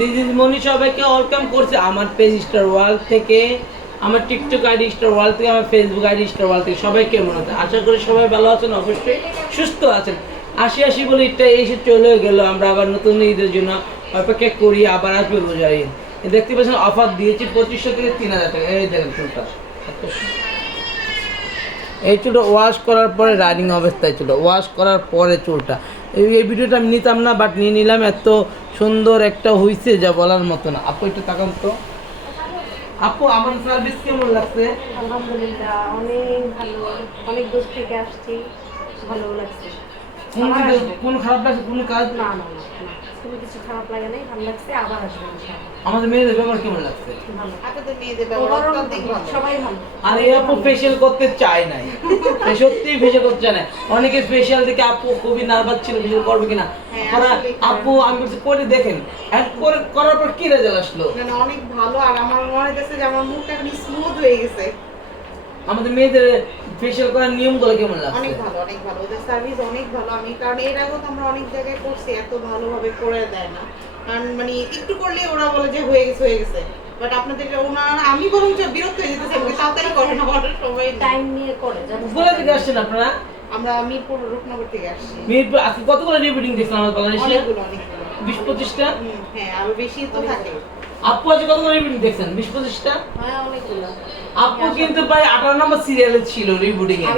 This is মনি সবাইকে welcome করছি আমার পেজ স্টার ওয়ার্ল্ড থেকে। আমার টিকটক আইডি স্টার ওয়ার্ল্ড থেকে, আমার ফেসবুক আইডি স্টার ওয়ার্ল্ড থেকে। সবাই কেমন আছে আশা করি সবাই ভালো আছেন, অবশ্যই সুস্থ আছেন। আসি আসি বলে এসে চলে গেল। আমরা আবার নতুন ঈদের জন্য অপেক্ষা করি, আবার আসবে রোজার ঈদ। দেখতে পাচ্ছেন অফার দিয়েছি পঁচিশশো থেকে তিন হাজার টাকা। এই দেখেন চুলটা। এই চুলটা ওয়াশ করার পরে রানিং অবস্থায় ছিল ওয়াশ করার পরে চুলটা। এই ভিডিওটা আমি নিতাম না বাট নিয়ে নিলাম। এত সুন্দর একটা হইছে যা বলার মতো না। আপু, একটু তাকান তো। আপু, আমার সার্ভিস কেমন লাগছে? আলহামদুলিল্লাহ, অনেক ভালো। অনেক দূর থেকে আসছি। ভালো লাগছে। কোন আবার দিকে- আসব। কোন খারাপ লাগছে কোন কাজ না না না না। কোনো কিছু খারাপ লাগে নাই ভালো লাগছে আবার আসব আমাদের মেয়েদের ব্যাপার কেমন লাগছে? আপনাদের মেয়েদের ব্যবহার Overall ভালো। সবাই ভালো। আর এই আপু ফেশিয়াল করতে চায় নাই। সত্যি ফেশিয়াল করতে চায় না অনেকে ফেশিয়াল দেখে আপু খুবই নার্ভাস ছিল ফেশিয়াল করবে কিনা। হ্যাঁ, করা আপু আমি বলছি করে দেখেন। আর করে করার পর কি রেজাল্ট আসলো? না, না, অনেক ভালো আর আমার মনে হইতেছে যে আমার মুখটা এখন স্মুথ হয়ে গেছে। আমাদের মেয়েদের ফেশিয়াল করার নিয়মগুলো কেমন লাগছে? অনেক ভালো অনেক ভালো। ওদের সার্ভিস অনেক ভালো। আমি কারণ এর আগেও তো আমরা অনেক জায়গায় করছি এত ভালোভাবে করে দেয় না। কারণ মানে একটু করলে ওরা বলে যে হয়ে গেছে হয়ে গেছে। বাট আপনাদের ওনার আমি বরং যে বিরক্ত হয়ে যেতেছি আমাকে তাড়াতাড়ি করে না বলার সময়। টাইম নিয়ে করে থেকে আসছেন আপনারা? আমরা মিরপুর রূপনগর থেকে আসছি। মিরপুর আজকে কতগুলো রিপিটিং দেখছেন আমার বাংলাদেশে? অনেকগুলো অনেকগুলো। বিশ পঁচিশটা? হুম, হ্যাঁ আরও বেশি তো থাকে। আপু রিপিটিং দেখছেন? বিশ পঁচিশটা? হ্যাঁ আপু কিন্তু প্রায় আঠারো নম্বর সিরিয়ালে ছিল রিবুটিং এ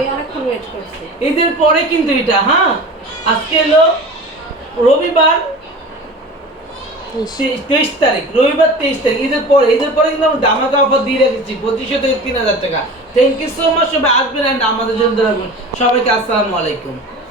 ঈদের পরে কিন্তু এটা হ্যাঁ? আজকে এলো রবিবার তেইশ তারিখ রবিবার তেইশ তারিখ ঈদের পরে ঈদের পরে কিন্তু আমরা দামাকা অফার দিয়ে রেখেছি পঁচিশশো থেকে তিন হাজার টাকা। থ্যাংক ইউ সো মাচ সবাই আসবেন অ্যান্ড আমাদের জন্য। সবাইকে আসসালামু আলাইকুম।